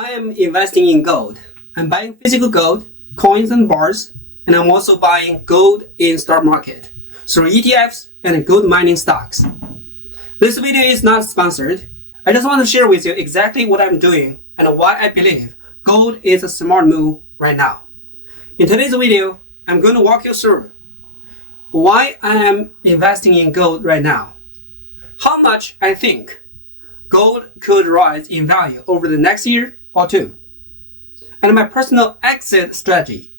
I am investing in gold. I'm buying physical gold, coins and bars, and I'm also buying gold in stock market through ETFs and gold mining stocks. This video is not sponsored. I just want to share with you exactly what I'm doing and why I believe gold is a smart move right now. In today's video, I'm going to walk you through why I am investing in gold right now, how much I think gold could rise in value over the next year or two, and my personal exit strategy,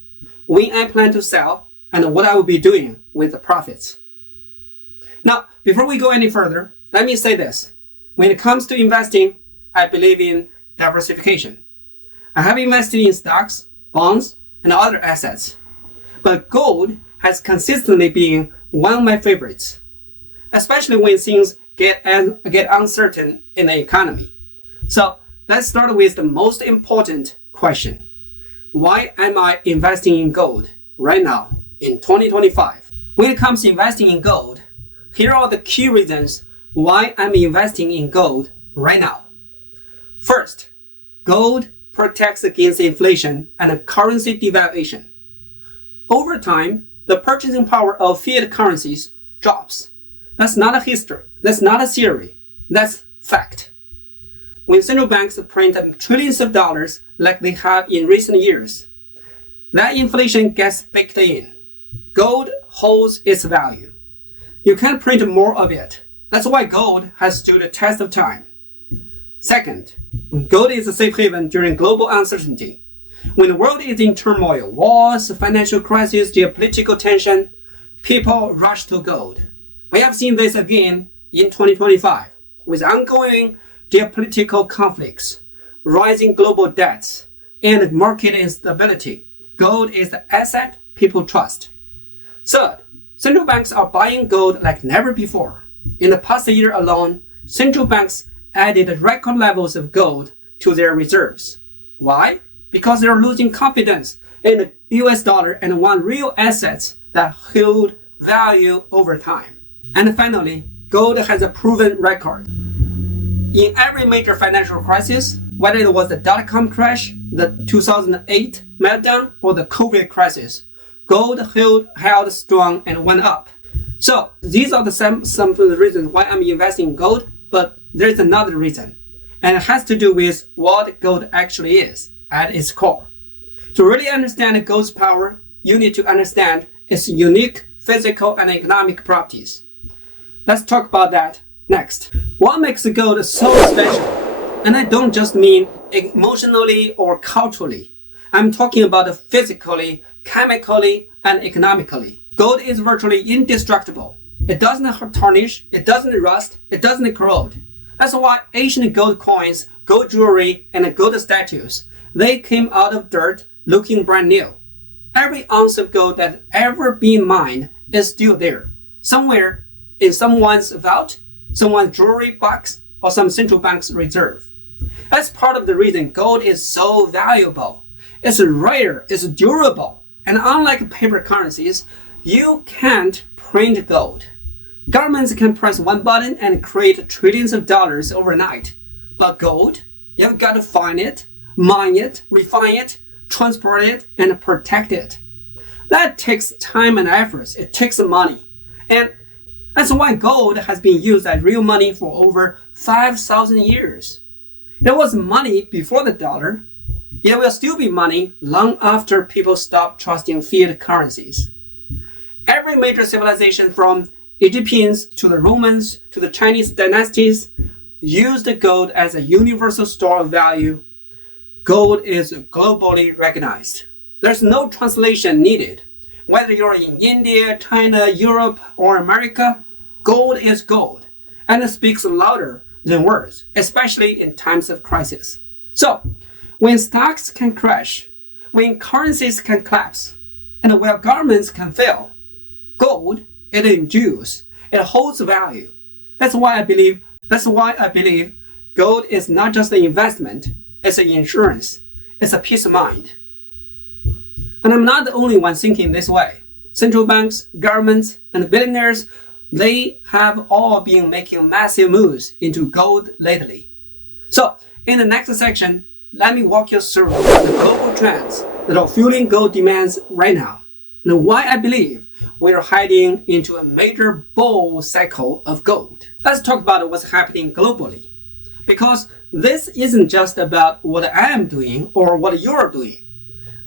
when I plan to sell, and what I will be doing with the profits. Now, before we go any further, let me say this. When it comes to investing, I believe in diversification. I have invested in stocks, bonds, and other assets, but gold has consistently been one of my favorites, especially when things get uncertain in the economy. So let's start with the most important question. Why am I investing in gold right now in 2025? When it comes to investing in gold, here are the key reasons why I'm investing in gold right now. First, gold protects against inflation and currency devaluation. Over time, the purchasing power of fiat currencies drops. That's not a history. That's not a theory. That's fact. When central banks print trillions of dollars like they have in recent years, that inflation gets baked in. Gold holds its value. You can't print more of it. That's why gold has stood the test of time. Second, gold is a safe haven during global uncertainty. When the world is in turmoil, wars, financial crisis, geopolitical tension, people rush to gold. We have seen this again in 2025 with ongoing geopolitical conflicts, rising global debts, and market instability. Gold is the asset people trust. Third, central banks are buying gold like never before. In the past year alone, central banks added record levels of gold to their reserves. Why? Because they're losing confidence in the US dollar and want real assets that hold value over time. And finally, gold has a proven record. In every major financial crisis, whether it was the dot-com crash, the 2008 meltdown, or the COVID crisis, gold held strong and went up. So these are some of the reasons why I'm investing in gold, but there's another reason, and it has to do with what gold actually is at its core. To really understand gold's power, you need to understand its unique physical and economic properties. Let's talk about that next. What makes gold so special? And I don't just mean emotionally or culturally. I'm talking about physically, chemically, and economically. Gold is virtually indestructible. It doesn't tarnish, it doesn't rust, it doesn't corrode. That's why ancient gold coins, gold jewelry, and gold statues, they came out of dirt looking brand new. Every ounce of gold that ever been mined is still there, somewhere in someone's vault, someone's jewelry box, or some central bank's reserve. That's part of the reason gold is so valuable. It's rare, it's durable, and unlike paper currencies, you can't print gold. Governments can press one button and create trillions of dollars overnight. But gold, you've got to find it, mine it, refine it, transport it, and protect it. That takes time and effort. It takes money. And that's why gold has been used as real money for over 5,000 years. It was money before the dollar. It will still be money long after people stop trusting fiat currencies. Every major civilization from Egyptians to the Romans to the Chinese dynasties used gold as a universal store of value. Gold is globally recognized. There's no translation needed. Whether you're in India, China, Europe, or America, gold is gold, and it speaks louder than words, especially in times of crisis. So, when stocks can crash, when currencies can collapse, and when governments can fail, gold, it endures. It holds value. That's why I believe gold is not just an investment, it's an insurance. It's a peace of mind. And I'm not the only one thinking this way. Central banks, governments, and billionaires, they have all been making massive moves into gold lately. So in the next section, let me walk you through the global trends that are fueling gold demands right now, and why I believe we are heading into a major bull cycle of gold. Let's talk about what's happening globally, because this isn't just about what I am doing or what you're doing.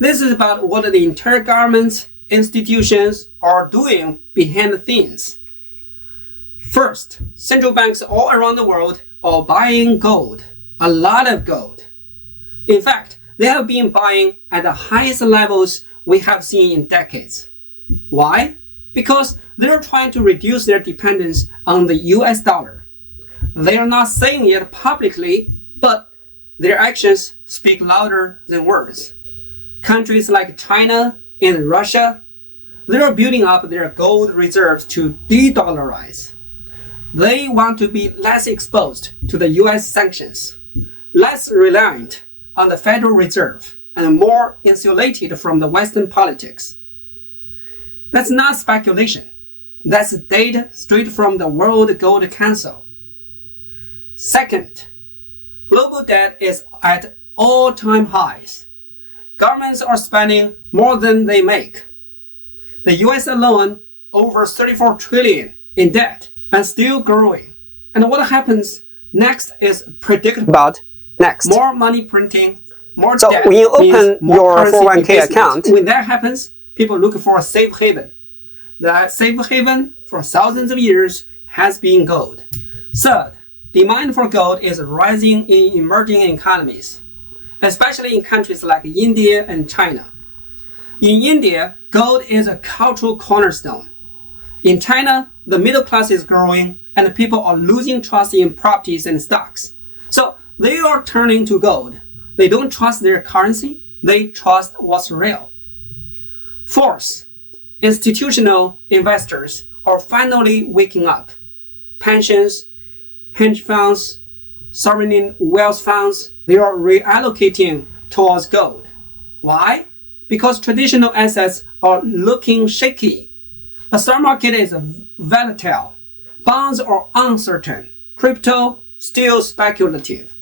This is about what the entire governments, institutions are doing behind the scenes. First, central banks all around the world are buying gold, a lot of gold. In fact, they have been buying at the highest levels we have seen in decades. Why? Because they're trying to reduce their dependence on the US dollar. They are not saying it publicly, but their actions speak louder than words. Countries like China and Russia, they are building up their gold reserves to de-dollarize. They want to be less exposed to the US sanctions, less reliant on the Federal Reserve, and more insulated from the Western politics. That's not speculation. That's data straight from the World Gold Council. Second, global debt is at all-time highs. Governments are spending more than they make. The US alone, over 34 trillion in debt, and still growing. And what happens next is predictable. Next. More money printing, more So debt when you means open more your currency in 401k business. account, When that happens, people look for a safe haven. That safe haven for thousands of years has been gold. Third, demand for gold is rising in emerging economies, especially in countries like India and China. In India, gold is a cultural cornerstone. In China, the middle class is growing and people are losing trust in properties and stocks. So they are turning to gold. They don't trust their currency, they trust what's real. Fourth, institutional investors are finally waking up. Pensions, hedge funds, sovereign wealth funds, they are reallocating towards gold. Why? Because traditional assets are looking shaky. The stock market is volatile. Bonds are uncertain. Crypto, still speculative.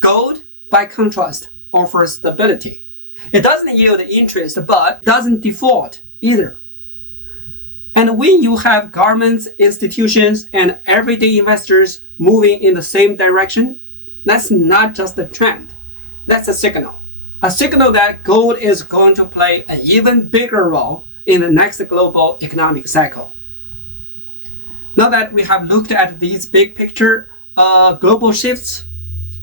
Gold, by contrast, offers stability. It doesn't yield interest, but doesn't default either. And when you have governments, institutions, and everyday investors moving in the same direction, that's not just a trend. That's a signal. A signal that gold is going to play an even bigger role in the next global economic cycle. Now that we have looked at these big picture global shifts,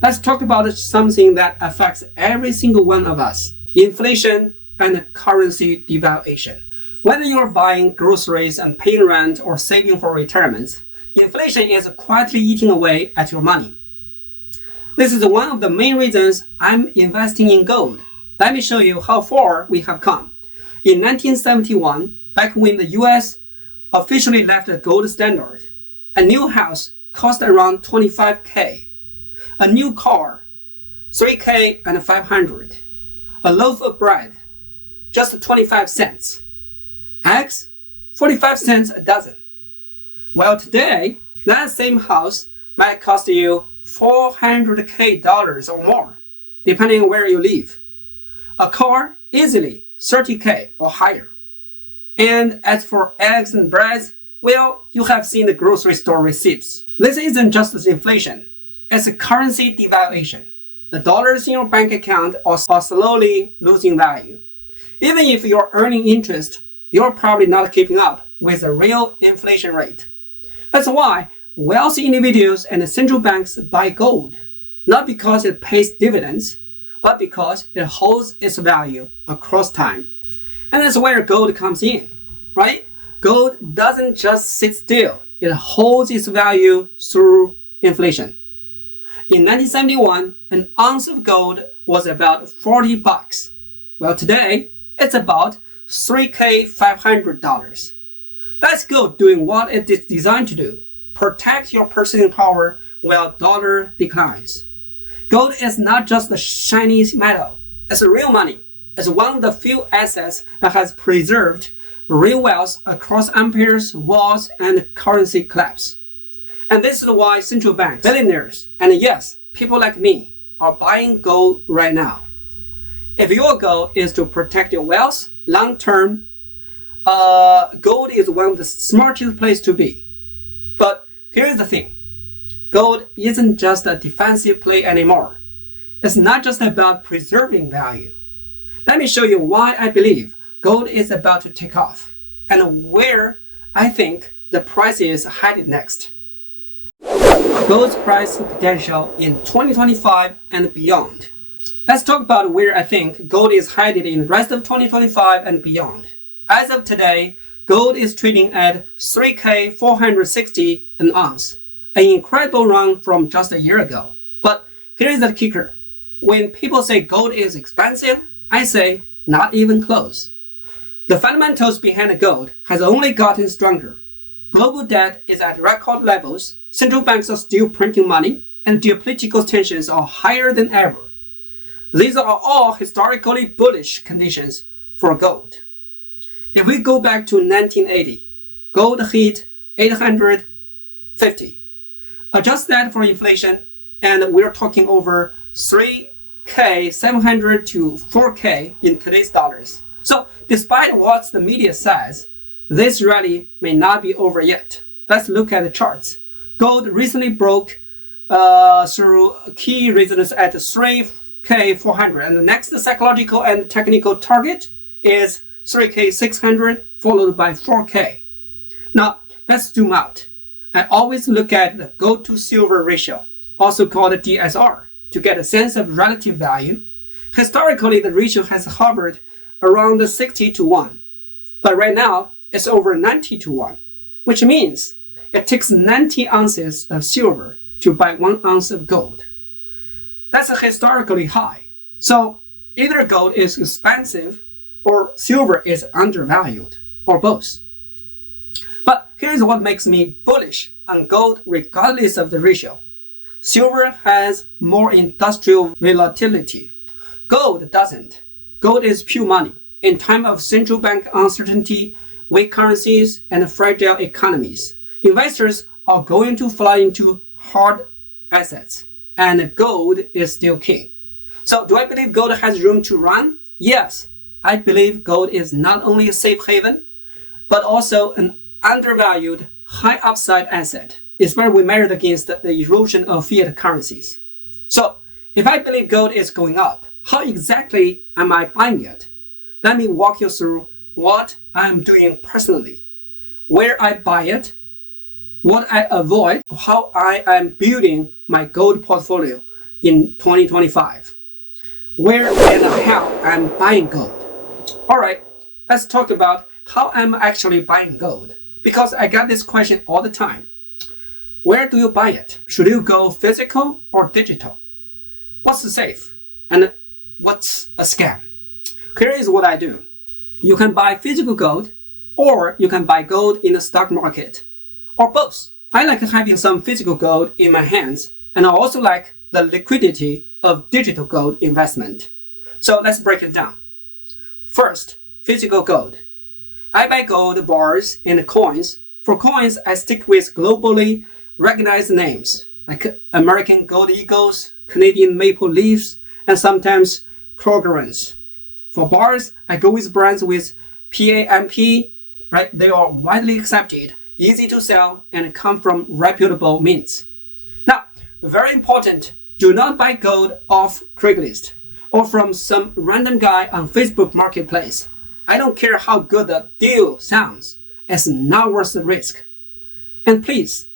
let's talk about something that affects every single one of us: inflation and currency devaluation. Whether you're buying groceries and paying rent or saving for retirement, inflation is quietly eating away at your money. This is one of the main reasons I'm investing in gold. Let me show you how far we have come. In 1971, back when the US officially left the gold standard, a new house cost around $25K. A new car, $3K and $500. A loaf of bread, just 25 cents. Eggs, 45 cents a dozen. Well, today, that same house might cost you $400K or more, depending on where you live. A car, easily $30K or higher. And as for eggs and bread, well, you have seen the grocery store receipts. This isn't just inflation, it's a currency devaluation. The dollars in your bank account are slowly losing value. Even if you're earning interest, you're probably not keeping up with the real inflation rate. That's why wealthy individuals and central banks buy gold, not because it pays dividends, but because it holds its value across time. And that's where gold comes in, right? Gold doesn't just sit still. It holds its value through inflation. In 1971, an ounce of gold was about $40. Well, today, it's about $3,500. That's gold doing what it is designed to do: protect your purchasing power while dollar declines. Gold is not just a shiny metal. It's real money. It's one of the few assets that has preserved real wealth across empires, wars, and currency collapse. And this is why central banks, billionaires, and yes, people like me are buying gold right now. If your goal is to protect your wealth long term, gold is one of the smartest places to be. But here's the thing. Gold isn't just a defensive play anymore. It's not just about preserving value. Let me show you why I believe gold is about to take off and where I think the price is headed next. Gold's price potential in 2025 and beyond. Let's talk about where I think gold is headed in the rest of 2025 and beyond. As of today, gold is trading at $3,460 an ounce, an incredible run from just a year ago. But here's the kicker. When people say gold is expensive, I say not even close. The fundamentals behind gold has only gotten stronger. Global debt is at record levels, central banks are still printing money, and geopolitical tensions are higher than ever. These are all historically bullish conditions for gold. If we go back to 1980, gold hit 850. Adjust that for inflation, and we're talking over 3K700 to 4K in today's dollars. So despite what the media says, this rally may not be over yet. Let's look at the charts. Gold recently broke through key resistance at 3K400, and the next psychological and technical target is 3K600 followed by 4K. Now let's zoom out. I always look at the gold to silver ratio, also called DSR, to get a sense of relative value. Historically, the ratio has hovered around 60 to 1, but right now it's over 90 to 1, which means it takes 90 ounces of silver to buy 1 ounce of gold. That's historically high. So either gold is expensive or silver is undervalued, or both. But here's what makes me bullish on gold regardless of the ratio. Silver has more industrial volatility. Gold doesn't. Gold is pure money. In time of central bank uncertainty, weak currencies, and fragile economies, investors are going to fly into hard assets, and gold is still king. So do I believe gold has room to run? Yes. I believe gold is not only a safe haven, but also an undervalued, high upside asset, especially when measured against the erosion of fiat currencies. So if I believe gold is going up, how exactly am I buying it? Let me walk you through what I'm doing personally, where I buy it, what I avoid, how I am building my gold portfolio in 2025, where and how I'm buying gold. Alright, let's talk about how I'm actually buying gold, because I get this question all the time. Where do you buy it? Should you go physical or digital? What's safe? And what's a scam? Here is what I do. You can buy physical gold, or you can buy gold in the stock market, or both. I like having some physical gold in my hands, and I also like the liquidity of digital gold investment. So let's break it down. First, physical gold. I buy gold bars and coins. For coins, I stick with globally recognized names like American Gold Eagles, Canadian Maple Leafs, and sometimes Krogerans. For bars, I go with brands with PAMP, right? They are widely accepted, easy to sell, and come from reputable mints. Now, very important, do not buy gold off Craigslist or from some random guy on Facebook Marketplace. I don't care how good the deal sounds, it's not worth the risk. And please,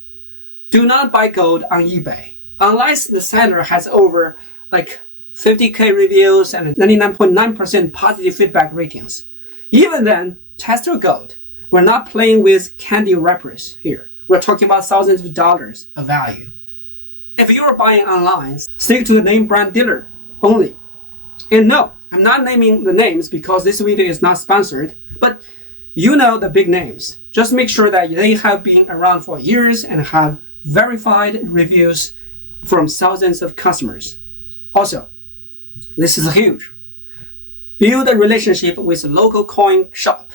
do not buy gold on eBay unless the seller has over 50K reviews and 99.9% positive feedback ratings. Even then, test your gold. We're not playing with candy wrappers here. We're talking about thousands of dollars of value. If you're buying online, stick to the name brand dealer only. And no, I'm not naming the names because this video is not sponsored, but you know the big names. Just make sure that they have been around for years and have verified reviews from thousands of customers. Also, this is huge. Build a relationship with a local coin shop.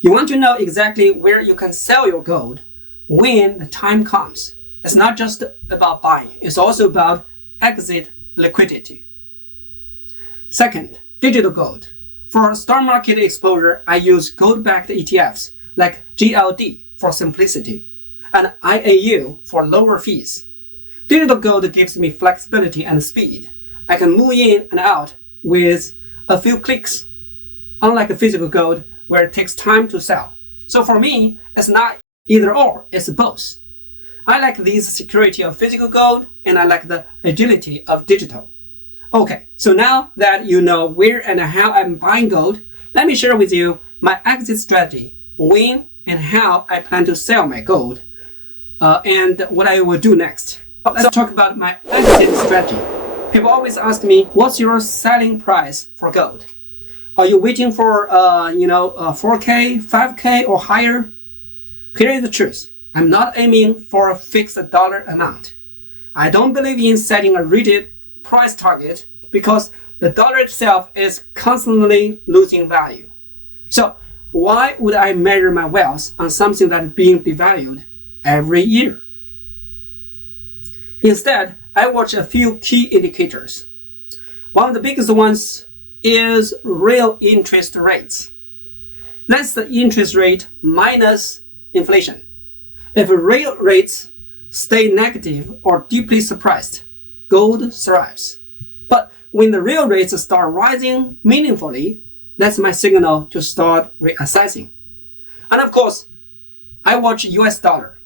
You want to know exactly where you can sell your gold when the time comes. It's not just about buying, it's also about exit liquidity. Second, digital gold. For stock market exposure, I use gold-backed ETFs like GLD for simplicity and IAU for lower fees. Digital gold gives me flexibility and speed. I can move in and out with a few clicks, unlike physical gold where it takes time to sell. So for me, it's not either or, it's both. I like the security of physical gold and I like the agility of digital. Okay, so now that you know where and how I'm buying gold, let me share with you my exit strategy, when and how I plan to sell my gold, and what I will do next. Let's talk about my exit strategy. People always ask me, what's your selling price for gold? Are you waiting for 4K, 5K or higher? Here is the truth. I'm not aiming for a fixed dollar amount. I don't believe in setting a rigid price target because the dollar itself is constantly losing value. So why would I measure my wealth on something that is being devalued every year? Instead, I watch a few key indicators. One of the biggest ones is real interest rates. That's the interest rate minus inflation. If real rates stay negative or deeply suppressed, gold thrives. But when the real rates start rising meaningfully, that's my signal to start reassessing. And of course, I watch US dollar.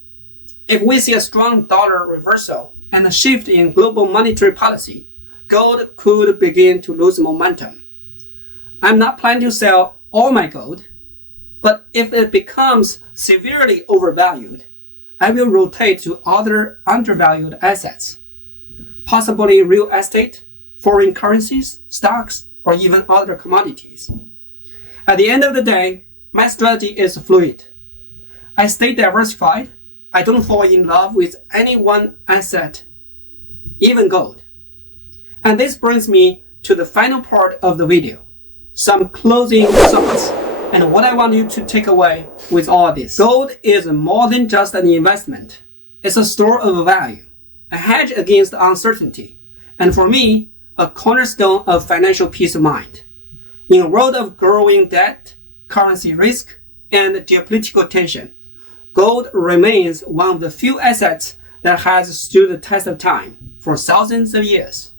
If we see a strong dollar reversal and a shift in global monetary policy, gold could begin to lose momentum. I'm not planning to sell all my gold, but if it becomes severely overvalued, I will rotate to other undervalued assets, possibly real estate, foreign currencies, stocks, or even other commodities. At the end of the day, my strategy is fluid. I stay diversified. I don't fall in love with any one asset, even gold. And this brings me to the final part of the video, some closing thoughts and what I want you to take away with all this. Gold is more than just an investment. It's a store of value, a hedge against uncertainty, and for me, a cornerstone of financial peace of mind. In a world of growing debt, currency risk, and geopolitical tension, gold remains one of the few assets that has stood the test of time for thousands of years.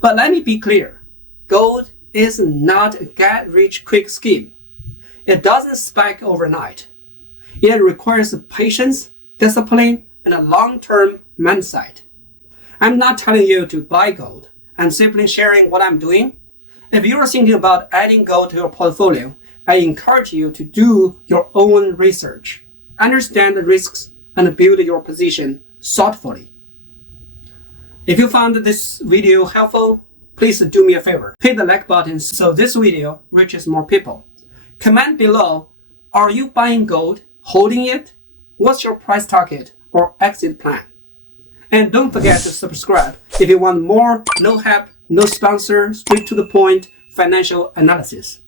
But let me be clear, gold is not a get-rich-quick scheme. It doesn't spike overnight. It requires patience, discipline, and a long-term mindset. I'm not telling you to buy gold. I'm simply sharing what I'm doing. If you're thinking about adding gold to your portfolio, I encourage you to do your own research, understand the risks, and build your position thoughtfully. If you found this video helpful, please do me a favor. Hit the like button so this video reaches more people. Comment below, are you buying gold, holding it? What's your price target or exit plan? And don't forget to subscribe if you want more no hype, no sponsor, straight to the point financial analysis.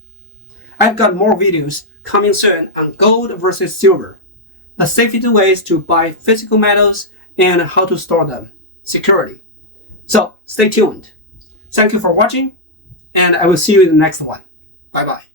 I've got more videos coming soon on gold versus silver, the safety ways to buy physical metals, and how to store them securely. So stay tuned. Thank you for watching, and I will see you in the next one. Bye-bye.